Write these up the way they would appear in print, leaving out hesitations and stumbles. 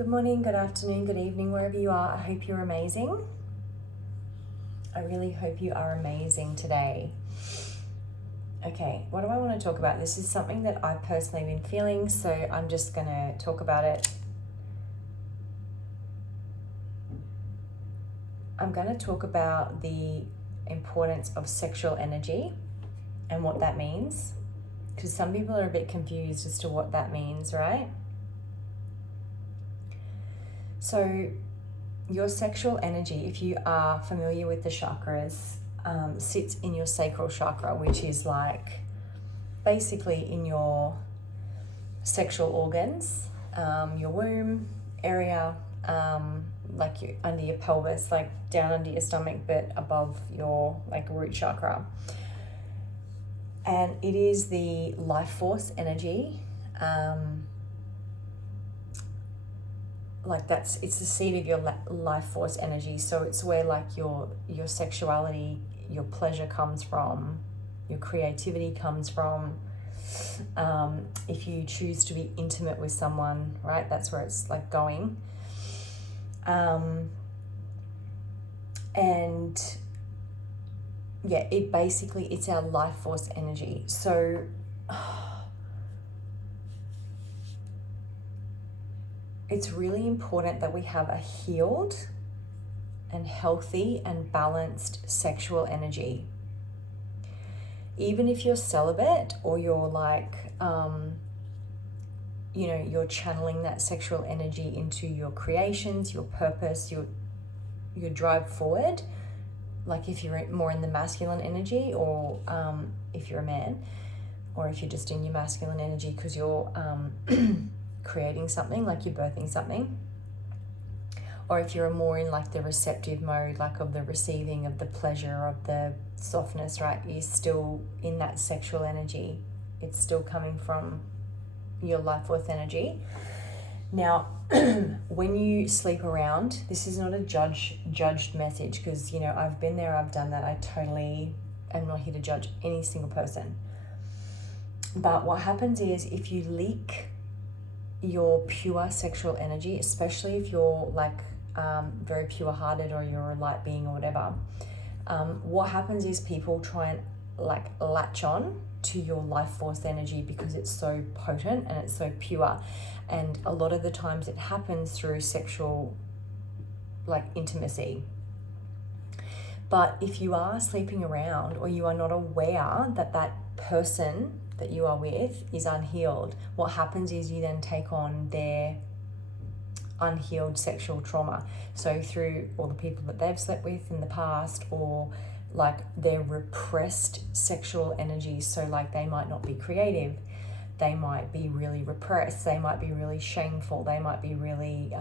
Good morning, good afternoon, good evening, wherever you are. I hope you're amazing. I really hope you are amazing today. Okay, what do I want to talk about? This is something that I've personally been feeling, so I'm just going to talk about it. I'm going to talk about the importance of sexual energy and what that means, because some people are a bit confused as to what that means, right? So your sexual energy, if you are familiar with the chakras, sits in your sacral chakra, which is like basically in your sexual organs, your womb area, like you, under your pelvis, like down under your stomach, but above your like root chakra. And it is the life force energy. Like it's the seat of your life force energy. So it's where like your sexuality, your pleasure comes from, your creativity comes from. If you choose to be intimate with someone, right, that's where it's like going. And yeah, it's our life force energy. So it's really important that we have a healed and healthy and balanced sexual energy. Even if you're celibate or you're like, you're channeling that sexual energy into your creations, your purpose, your drive forward. Like if you're more in the masculine energy, or if you're a man, or if you're just in your masculine energy because you're creating something, like you're birthing something, or if you're more in like the receptive mode, like of the receiving, of the pleasure, of the softness, right, you're still in that sexual energy. It's still coming from your life force energy. Now, when you sleep around, this is not a judged message, because I've been there, I've done that. I totally am not here to judge any single person. But what happens is, if you leak your pure sexual energy, especially if you're like very pure hearted, or you're a light being or whatever, what happens is people try and like latch on to your life force energy because it's so potent and it's so pure. And a lot of the times it happens through sexual like intimacy. But if you are sleeping around, or you are not aware that that person that you are with is unhealed, what happens is you then take on their unhealed sexual trauma. So through all the people that they've slept with in the past, or like their repressed sexual energy. So like they might not be creative, they might be really repressed, they might be really shameful, they might be really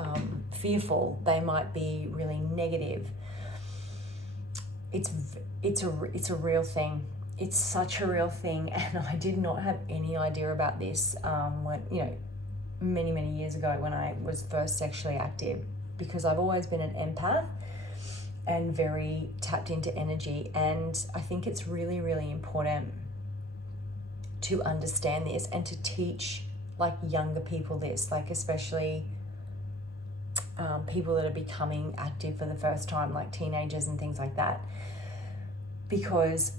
fearful, they might be really negative. It's a real thing. It's such a real thing, and I did not have any idea about this when many years ago when I was first sexually active, because I've always been an empath and very tapped into energy. And I think it's really, really important to understand this and to teach like younger people this, like especially people that are becoming active for the first time, like teenagers and things like that. Because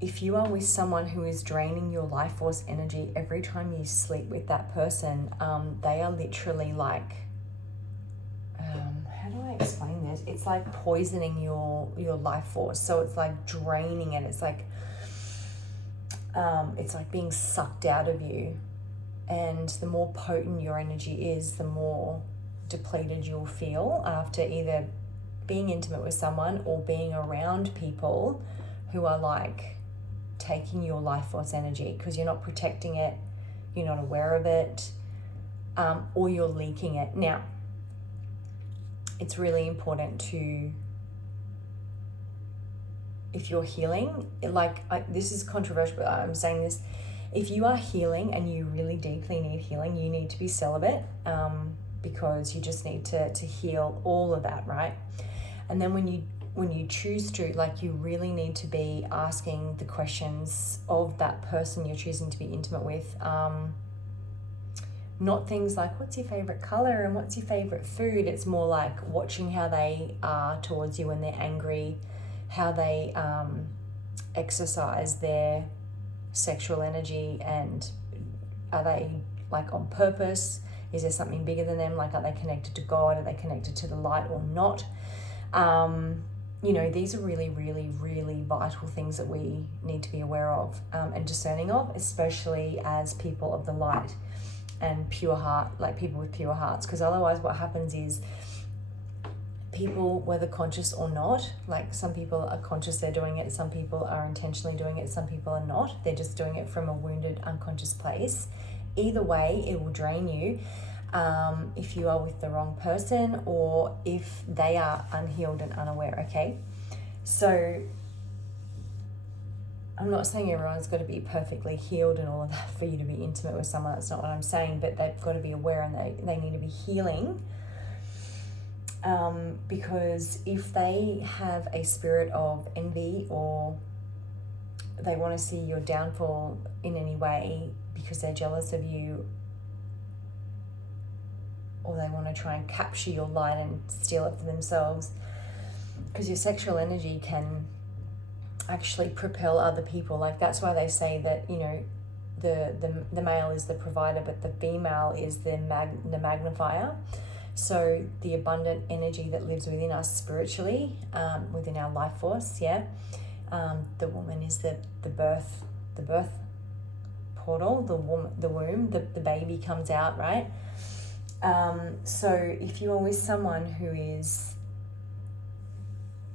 if you are with someone who is draining your life force energy every time you sleep with that person, they are literally like, how do I explain this? It's like poisoning your life force. So it's like draining it. It's like being sucked out of you. And the more potent your energy is, the more depleted you'll feel after either being intimate with someone or being around people who are like taking your life force energy, because you're not protecting it, you're not aware of it, or you're leaking it. Now, it's really important to, if you're healing, this is controversial, but I'm saying this, if you are healing and you really deeply need healing, you need to be celibate, because you just need to heal all of that, right? And then when you choose to, like, you really need to be asking the questions of that person you're choosing to be intimate with. not things like what's your favorite color and what's your favorite food. It's more like watching how they are towards you when they're angry, how they exercise their sexual energy, and are they like on purpose? Is there something bigger than them? Like, are they connected to God? Are they connected to the light or not? You know, these are really, really, really vital things that we need to be aware of and discerning of, especially as people of the light and pure heart, like people with pure hearts. Because otherwise what happens is people, whether conscious or not, like some people are conscious they're doing it, some people are intentionally doing it, some people are not. They're just doing it from a wounded, unconscious place. Either way, it will drain you if you are with the wrong person or if they are unhealed and unaware, okay? So I'm not saying everyone's got to be perfectly healed and all of that for you to be intimate with someone. That's not what I'm saying, but they've got to be aware and they need to be healing. Because if they have a spirit of envy or they want to see your downfall in any way because they're jealous of you, or they want to try and capture your light and steal it for themselves, because your sexual energy can actually propel other people. Like, that's why they say that, you know, the male is the provider, but the female is the magnifier. So the abundant energy that lives within us spiritually, within our life force, the woman is the birth portal, the womb, the baby comes out, right? So if you are with someone who is,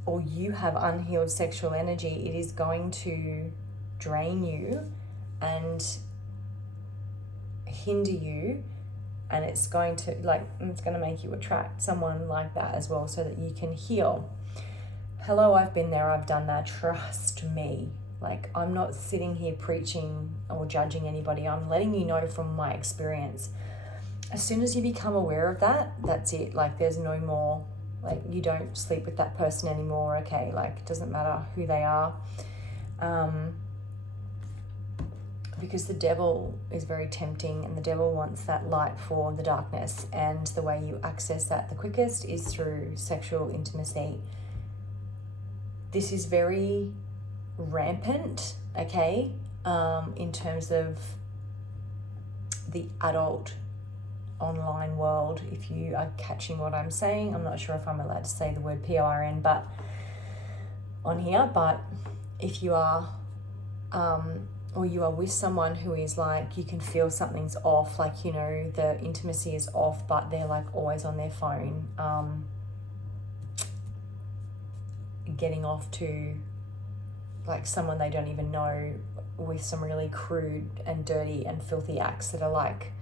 or you have unhealed sexual energy, it is going to drain you and hinder you, and it's going to make you attract someone like that as well, so that you can heal. Hello, I've been there, I've done that, trust me. Like, I'm not sitting here preaching or judging anybody, I'm letting you know from my experience. As soon as you become aware of that, that's it. Like, there's no more, like, you don't sleep with that person anymore, okay? Like, it doesn't matter who they are. Because the devil is very tempting, and the devil wants that light for the darkness, and the way you access that the quickest is through sexual intimacy. This is very rampant, okay, in terms of the adult online world. If you are catching what I'm saying, I'm not sure if I'm allowed to say the word PORN but on here, but if you are or you are with someone who is like, you can feel something's off, like, you know, the intimacy is off, but they're like always on their phone, getting off to like someone they don't even know with some really crude and dirty and filthy acts that are like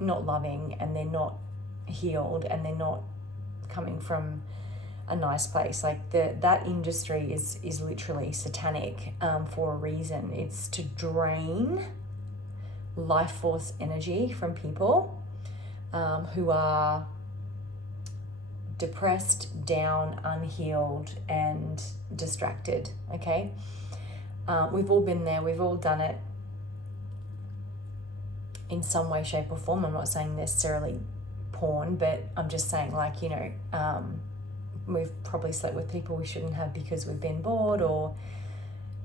not loving, and they're not healed, and they're not coming from a nice place. Like, that industry is literally satanic for a reason. It's to drain life force energy from people who are depressed, down, unhealed, and distracted, okay? We've all been there, we've all done it in some way, shape or form. I'm not saying necessarily porn, but I'm just saying, like, you know, we've probably slept with people we shouldn't have because we've been bored, or,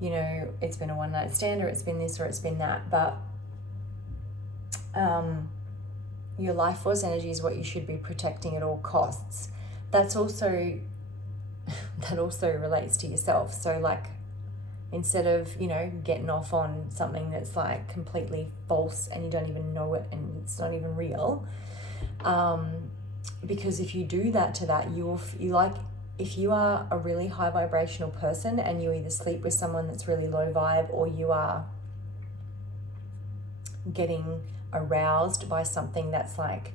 you know, it's been a one night stand, or it's been this, or it's been that. But your life force energy is what you should be protecting at all costs. That also relates to yourself. So, like, instead of, you know, getting off on something that's like completely false and you don't even know it and it's not even real, because if you do that to that, you like, if you are a really high vibrational person and you either sleep with someone that's really low vibe, or you are getting aroused by something that's like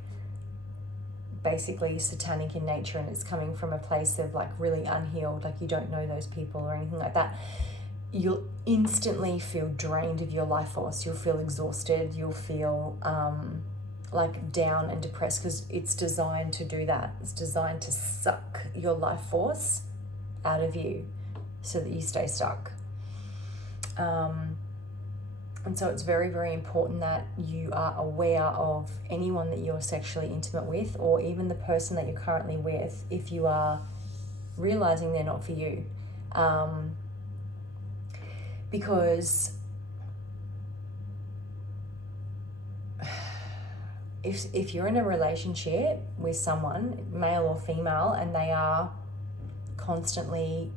basically satanic in nature, and it's coming from a place of like really unhealed, like you don't know those people or anything like that, you'll instantly feel drained of your life force. You'll feel exhausted. You'll feel like down and depressed, because it's designed to do that. It's designed to suck your life force out of you so that you stay stuck. And so it's very, very important that you are aware of anyone that you're sexually intimate with, or even the person that you're currently with, if you are realizing they're not for you. Because if you're in a relationship with someone, male or female, and they are constantly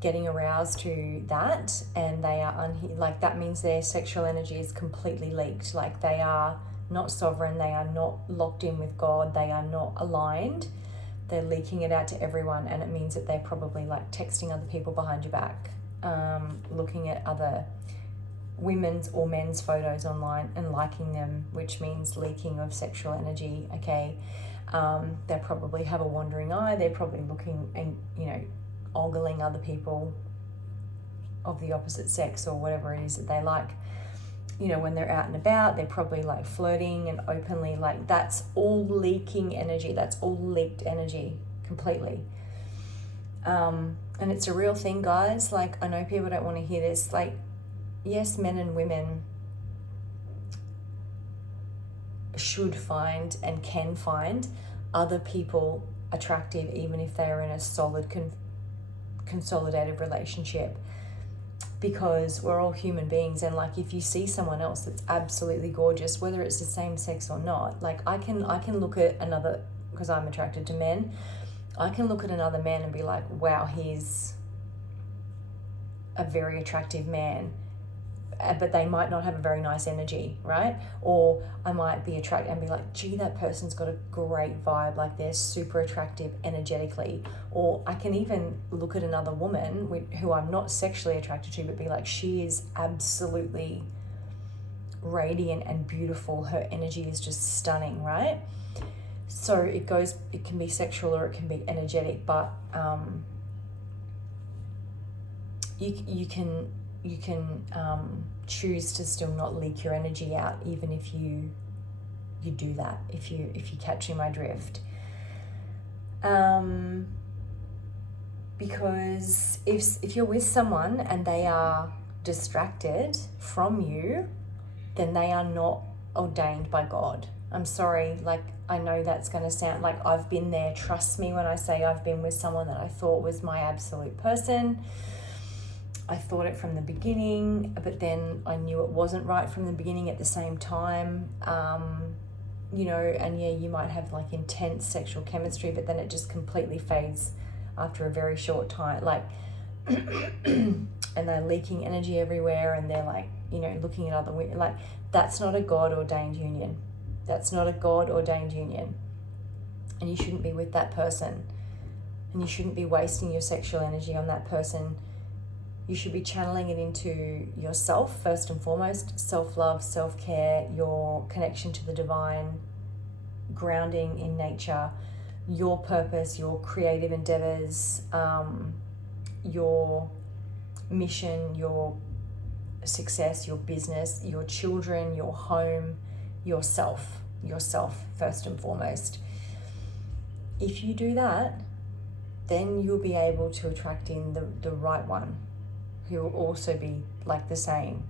getting aroused to that, and they are like, that means their sexual energy is completely leaked. Like, they are not sovereign, they are not locked in with God, they are not aligned. They're leaking it out to everyone, and it means that they're probably like texting other people behind your back, looking at other women's or men's photos online and liking them, which means leaking of sexual energy. Okay, they probably have a wandering eye, they're probably looking and, you know, ogling other people of the opposite sex or whatever it is that they like. You know, when they're out and about, they're probably like flirting and openly, like, that's all leaking energy, that's all leaked energy completely. And it's a real thing, guys. Like, I know people don't want to hear this. Like, yes, men and women should find and can find other people attractive, even if they are in a solid consolidated relationship, because we're all human beings. And like, if you see someone else that's absolutely gorgeous, whether it's the same sex or not, like, I can look at another, because I'm attracted to men, I can look at another man and be like, wow, he's a very attractive man, but they might not have a very nice energy, right? Or I might be attracted and be like, gee, that person's got a great vibe, like, they're super attractive energetically. Or I can even look at another woman who I'm not sexually attracted to, but be like, she is absolutely radiant and beautiful, her energy is just stunning, right? So it can be sexual or it can be energetic, but you can choose to still not leak your energy out, even if you do that, if you're catching my drift. Because if you're with someone and they are distracted from you, then they are not ordained by God. I'm sorry, like, I know that's going to sound like, I've been there. Trust me when I say I've been with someone that I thought was my absolute person. I thought it from the beginning, but then I knew it wasn't right from the beginning at the same time. You know, and yeah, you might have like intense sexual chemistry, but then it just completely fades after a very short time. Like, and they're leaking energy everywhere, and they're like, you know, looking at other women. Like, that's not a God-ordained union. That's not a God-ordained union. And you shouldn't be with that person. And you shouldn't be wasting your sexual energy on that person. You should be channeling it into yourself, first and foremost. Self-love, self-care, your connection to the divine, grounding in nature, your purpose, your creative endeavors, your mission, your success, your business, your children, your home, yourself first and foremost. If you do that, then you'll be able to attract in the right one, who will also be like the same.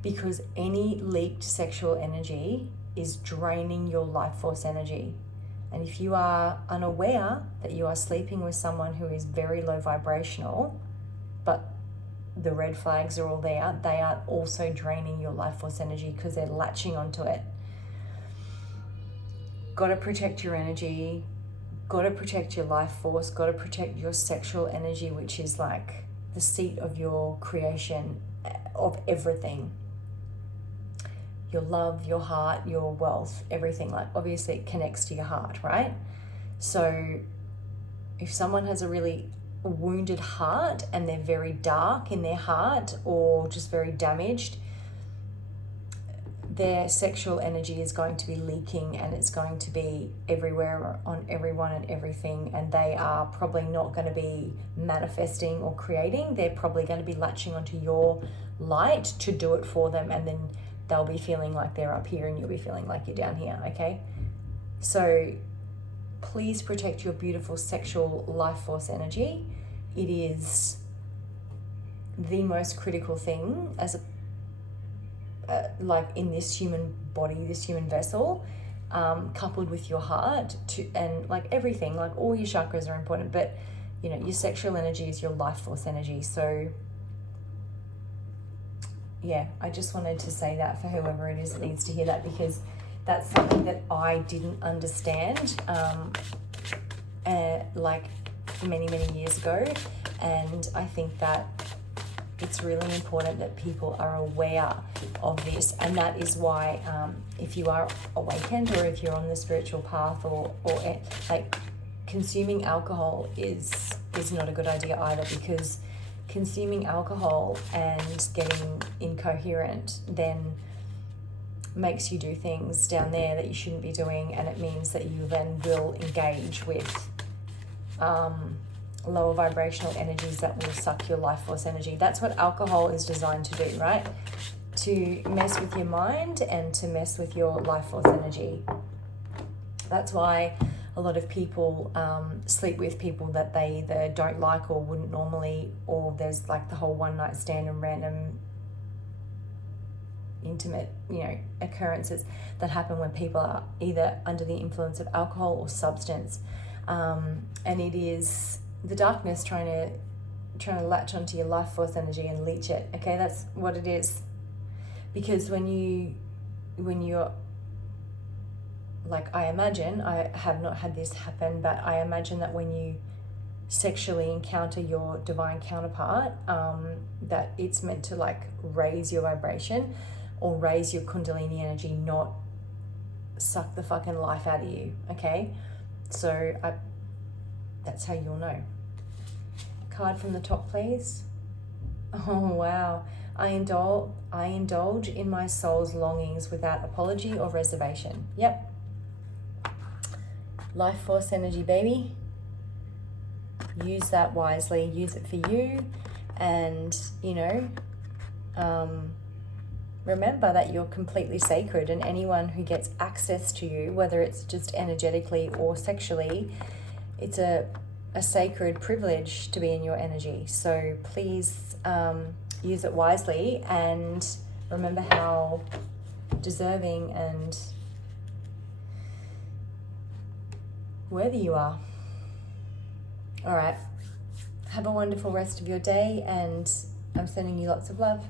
Because any leaked sexual energy is draining your life force energy. And if you are unaware that you are sleeping with someone who is very low vibrational, but the red flags are all there, they are also draining your life force energy because they're latching onto it. Got to protect your energy, got to protect your life force, got to protect your sexual energy, which is like the seat of your creation, of everything. Your love, your heart, your wealth, everything. Like, obviously it connects to your heart, right? So if someone has a really wounded heart and they're very dark in their heart, or just very damaged, their sexual energy is going to be leaking, and it's going to be everywhere on everyone and everything, and they are probably not going to be manifesting or creating. They're probably going to be latching onto your light to do it for them, and then they'll be feeling like they're up here and you'll be feeling like you're down here, okay? So please protect your beautiful sexual life force energy. It is the most critical thing as a like in this human body, this human vessel, coupled with your heart, and like everything, like all your chakras are important, but you know, your sexual energy is your life force energy. So yeah, I just wanted to say that for whoever it is that needs to hear that, because that's something that I didn't understand like many years ago, and I think that it's really important that people are aware of this. And that is why if you are awakened, or if you're on the spiritual path, or like, consuming alcohol is not a good idea either, because consuming alcohol and getting incoherent then makes you do things down there that you shouldn't be doing, and it means that you then will engage with lower vibrational energies that will suck your life force energy. That's what alcohol is designed to do, right? To mess with your mind and to mess with your life force energy. That's why a lot of people sleep with people that they either don't like or wouldn't normally, or there's like the whole one night stand and random intimate, you know, occurrences that happen when people are either under the influence of alcohol or substance. And it is the darkness trying to latch onto your life force energy and leech it. Okay, that's what it is. Because when you're like, I imagine, I have not had this happen, but I imagine that when you sexually encounter your divine counterpart, that it's meant to like raise your vibration or raise your kundalini energy, not suck the fucking life out of you. Okay, so that's how you'll know. Card from the top, please. Oh wow. I indulge in my soul's longings without apology or reservation. Yep. Life force energy, baby. Use that wisely. Use it for you. And, you know, remember that you're completely sacred, and anyone who gets access to you, whether it's just energetically or sexually, it's a sacred privilege to be in your energy. So please use it wisely, and remember how deserving and worthy you are. All right. Have a wonderful rest of your day, and I'm sending you lots of love.